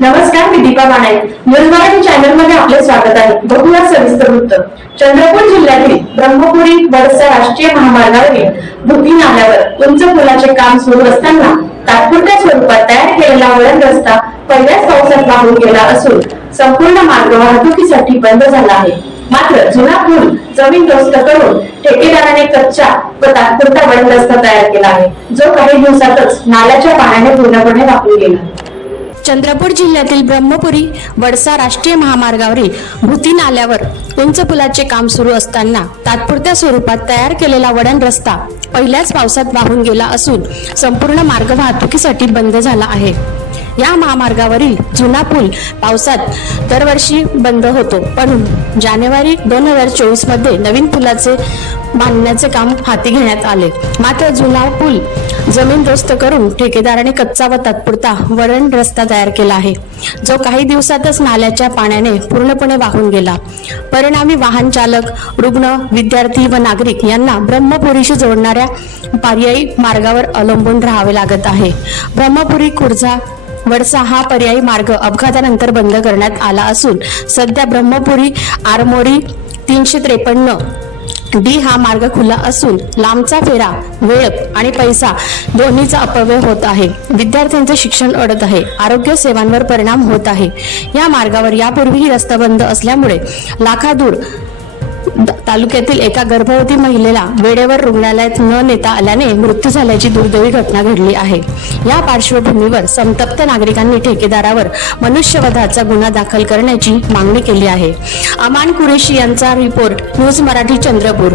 नमस्कार मी दीपा बाणे न्यूज मराठी चॅनलमध्ये आपले स्वागत आहे. बघूया सविस्तर वृत्त. चंद्रपूर जिल्ह्यातील ब्रह्मपुरी बडसा राष्ट्रीय महामार्गावरील भुकी नाल्यावर उंच पुलाचे काम सुरू असताना तात्पुरत्या स्वरूपात तयार केलेला वळण रस्ता पहिल्याच पावसात वाहून गेला असून संपूर्ण मार्ग वाहतुकीसाठी बंद झाला आहे. मात्र जुना पूल जमीन दोस्त करून ठेकेदाराने कच्चा व तात्पुरता वळण रस्ता तयार केला आहे. जो काही दिवसातच नाल्याच्या पाण्याने पूर्णपणे वापरून गेला. चंद्रपूर जिल्ह्यातील ब्रह्मपुरी वडसा राष्ट्रीय महामार्गावरील भूती नाल्यावर उंच पुलाचे काम सुरू असताना तात्पुरत्या स्वरूपात तयार केलेला वडण रस्ता पहिल्याच पावसात वाहून गेला असून संपूर्ण मार्ग वाहतुकीसाठी बंद झाला आहे. या महामार्गावरील जुना पूल पावसात दरवर्षी बंद होतो. पण जानेवारी दोन हजार चोवीसमध्ये नवीन पुलाचे बांधण्याचे काम हाती घेण्यात आले. मात्र जुना पूल जमीनदोस्त करून ठेकेदाराने कच्चा व तात्पुरता वरण रस्ता तयार केला आहे. जो काही दिवसातच नाल्याच्या पाण्याने पूर्णपणे वाहून गेला. परिणामी वाहन चालक रुग्ण विद्यार्थी व नागरिक यांना ब्रह्मपुरीशी जोडणाऱ्या पर्यायी मार्गावर अवलंबून राहावे लागत आहे. ब्रह्मपुरी कुर्झा वडसा हा पर्यायी मार्ग अपघातानंतर बंद करण्यात आला असून सध्या ब्रह्मपुरी आरमोरी तीनशे त्रेपन्न डी हा मार्ग खुला असून लांबचा फेरा वेळ आणि पैसा दोन्हीचा अपव्यय होत आहे. विद्यार्थ्यांचे शिक्षण अडत आहे. आरोग्य सेवांवर परिणाम होत आहे. या मार्गावर यापूर्वीही रस्ता बंद असल्यामुळे लाखादूर तालुक्यातील एका गर्भवती महिलेला वेळेवर रुग्णालयात न नेता आल्याने मृत्यू झाल्याची दुर्दैवी घटना घडली आहे. या पार्श्वभूमीवर संतप्त नागरिकांनी ठेकेदारावर मनुष्यवधाचा गुन्हा दाखल करण्याची मागणी केली आहे. अमान कुरेशी यांचा रिपोर्ट न्यूज मराठी चंद्रपूर.